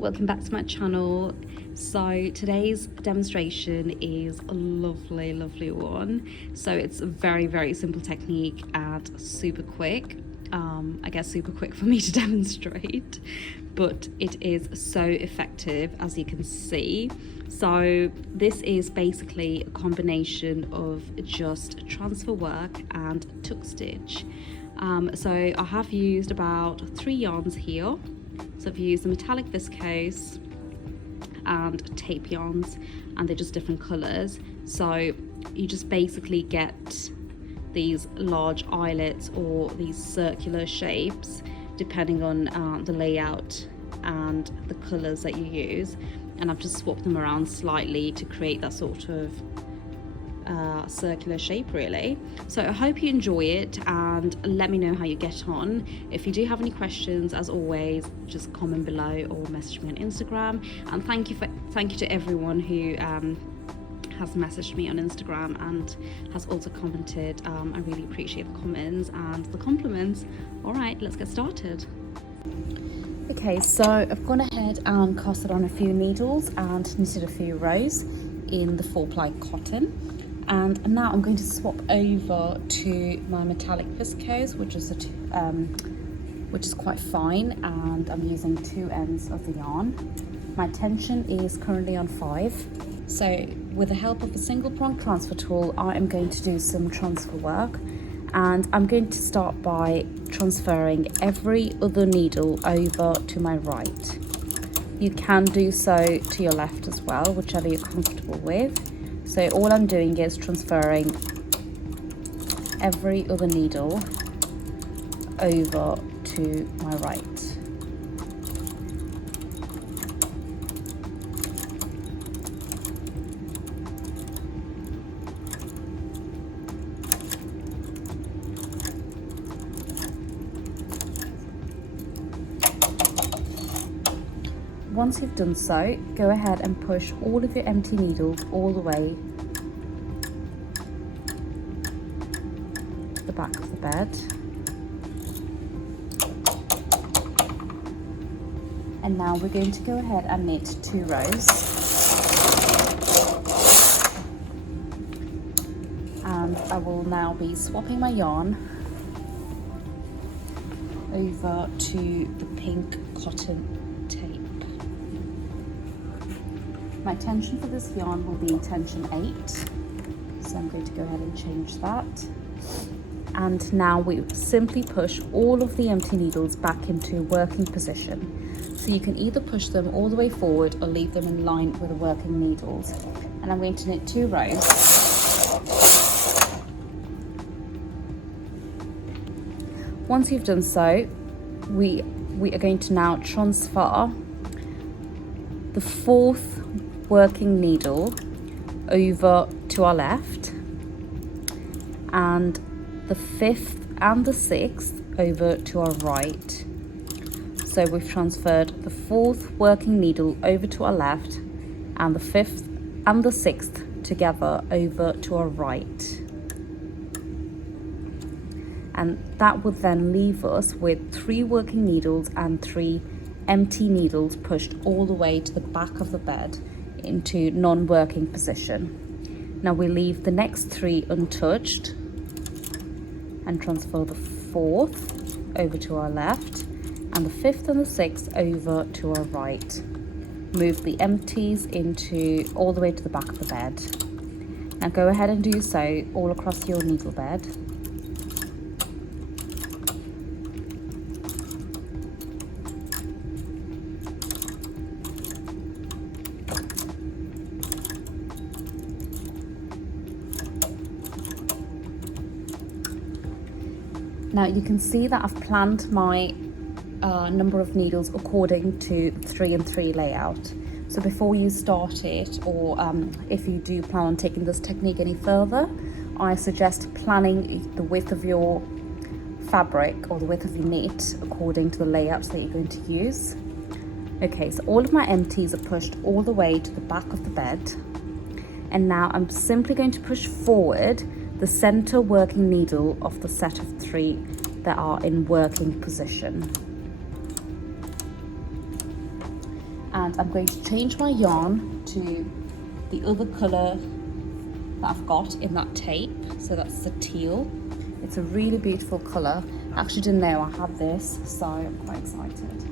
welcome back to my channel. So today's demonstration is a lovely one. So it's a very simple technique and super quick. I guess super quick for me to demonstrate, but it is so effective, as you can see. So this is basically a combination of just transfer work and tuck stitch. So I have used about 3 yarns here. So I've used the metallic viscose and tape yarns, and they're just different colours. So you just basically get these large eyelets or these circular shapes depending on the layout and the colours that you use, and I've just swapped them around slightly to create that sort of circular shape really. So I hope you enjoy it and let me know how you get on. If you do have any questions, as always, just comment below or message me on Instagram. And thank you to everyone who has messaged me on Instagram and has also commented. I really appreciate the comments and the compliments. All right, let's get started. Okay, so I've gone ahead and casted on a few needles and knitted a few rows in the 4-ply cotton. And now I'm going to swap over to my metallic viscose, which is quite fine, and I'm using 2 ends of the yarn. My tension is currently on 5. So with the help of a single prong transfer tool, I am going to do some transfer work, and I'm going to start by transferring every other needle over to my right. You can do so to your left as well, whichever you're comfortable with. So all I'm doing is transferring every other needle over to my right. Once you've done so, go ahead and push all of your empty needles all the way to the back of the bed. And now we're going to go ahead and knit 2 rows. And I will now be swapping my yarn over to the pink cotton tape. My tension for this yarn will be tension 8, so I'm going to go ahead and change that. And now we simply push all of the empty needles back into working position. So you can either push them all the way forward or leave them in line with the working needles. And I'm going to knit 2 rows. Once you've done so, we are going to now transfer the 4th working needle over to our left, and the 5th and the 6th over to our right. So we've transferred the 4th working needle over to our left and the 5th and the 6th together over to our right. And that would then leave us with 3 working needles and 3 empty needles pushed all the way to the back of the bed into non-working position. Now we leave the next 3 untouched and transfer the 4th over to our left and the 5th and the 6th over to our right. Move the empties into all the way to the back of the bed. Now go ahead and do so all across your needle bed. Now you can see that I've planned my number of needles according to 3 and 3 layout. So before you start it, or if you do plan on taking this technique any further, I suggest planning the width of your fabric or the width of your knit according to the layouts that you're going to use. Okay, so all of my empties are pushed all the way to the back of the bed, and now I'm simply going to push forward the center working needle of the set of 3 that are in working position. And I'm going to change my yarn to the other colour that I've got in that tape. So that's the teal. It's a really beautiful colour. I actually didn't know I had this, so I'm quite excited.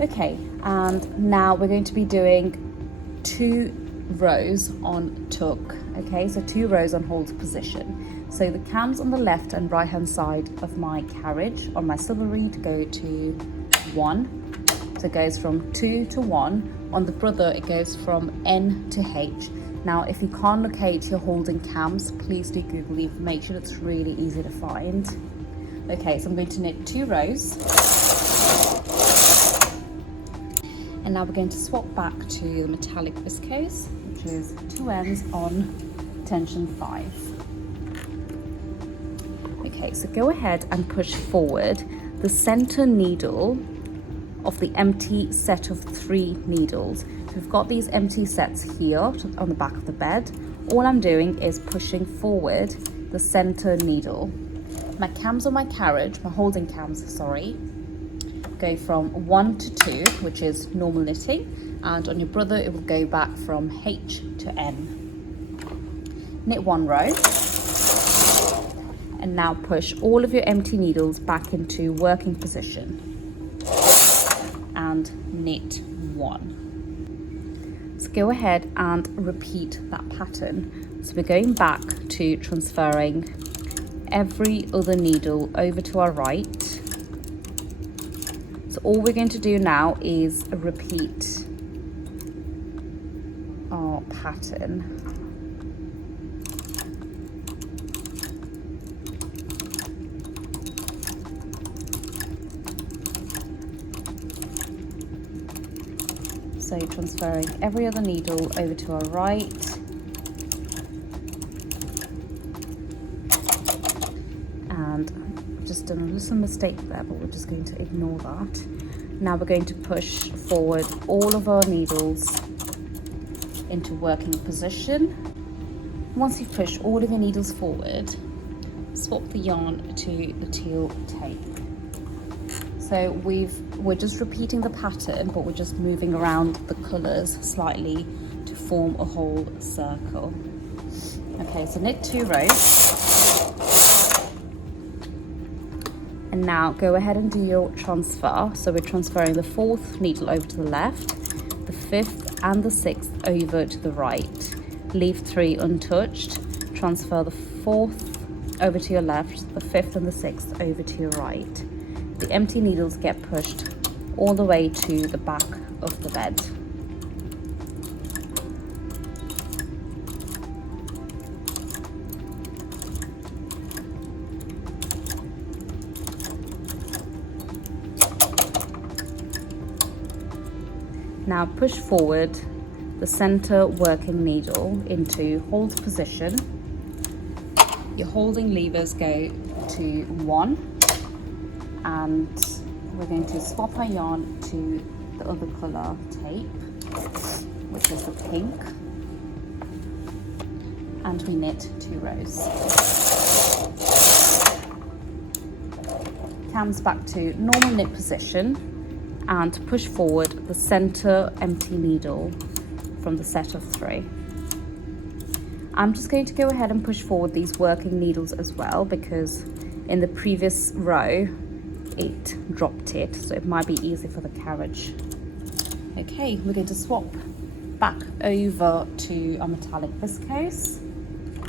Okay, and now we're going to be doing 2 rows on tuck. Okay, so 2 rows on hold position. So the cams on the left and right hand side of my carriage on my silver reed go to 1. So it goes from 2 to 1. On the brother, it goes from N to H. Now, if you can't locate your holding cams, please do Google the information. It's really easy to find. Okay, so I'm going to knit 2 rows. And now we're going to swap back to the metallic viscose, which is 2 ends on tension 5. Okay, so go ahead and push forward the center needle of the empty set of 3 needles. So we've got these empty sets here on the back of the bed. All I'm doing is pushing forward the center needle. My cams on my carriage, my holding cams, sorry, go from 1 to 2, which is normal knitting, and on your brother it will go back from H to N. Knit 1 row, and now push all of your empty needles back into working position and knit 1. So go ahead and repeat that pattern. So we're going back to transferring every other needle over to our right. So all we're going to do now is repeat our pattern. So transferring every other needle over to our right. And I've just done a little mistake there, but we're just going to ignore that. Now we're going to push forward all of our needles into working position. Once you've pushed all of your needles forward, swap the yarn to the teal tape. So we're just repeating the pattern, but we're just moving around the colours slightly to form a whole circle. Okay, so knit 2 rows. And now go ahead and do your transfer. So we're transferring the 4th needle over to the left, the 5th and the 6th over to the right. Leave 3 untouched. Transfer the 4th over to your left, the 5th and the 6th over to your right. The empty needles get pushed all the way to the back of the bed. Now push forward the center working needle into hold position. Your holding levers go to 1. And we're going to swap our yarn to the other colour tape, which is the pink, and we knit 2 rows. Cams back to normal knit position and push forward the centre empty needle from the set of 3. I'm just going to go ahead and push forward these working needles as well, because in the previous row it dropped it, so it might be easy for the carriage. Okay, we're going to swap back over to our metallic viscose.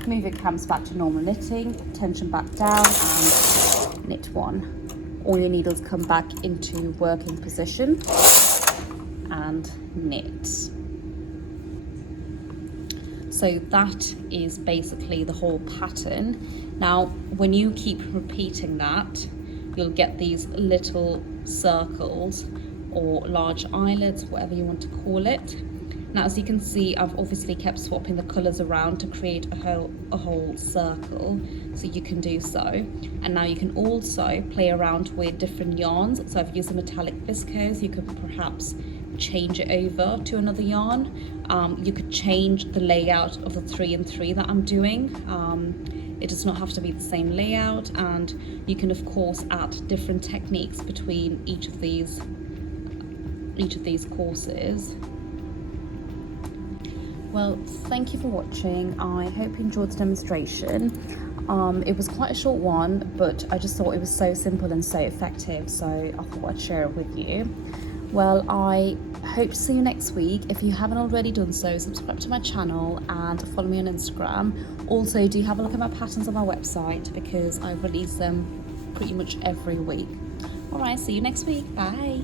Move your cams back to normal knitting, tension back down and knit 1. All your needles come back into working position and knit. So that is basically the whole pattern. Now, when you keep repeating that, you'll get these little circles or large eyelets, whatever you want to call it. Now, as you can see, I've obviously kept swapping the colours around to create a whole circle, so you can do so. And now you can also play around with different yarns. So I've used a metallic viscose. You could perhaps change it over to another yarn. You could change the layout of the 3 and 3 that I'm doing. It does not have to be the same layout, and you can of course add different techniques between each of these each of these courses. Well, thank you for watching. I hope you enjoyed the demonstration. It was quite a short one, but I just thought it was so simple and so effective, so I thought I'd share it with you. Well, I hope to see you next week. If you haven't already done so, subscribe to my channel and follow me on Instagram. Also, do have a look at my patterns on my website because I release them pretty much every week. Alright, see you next week. Bye.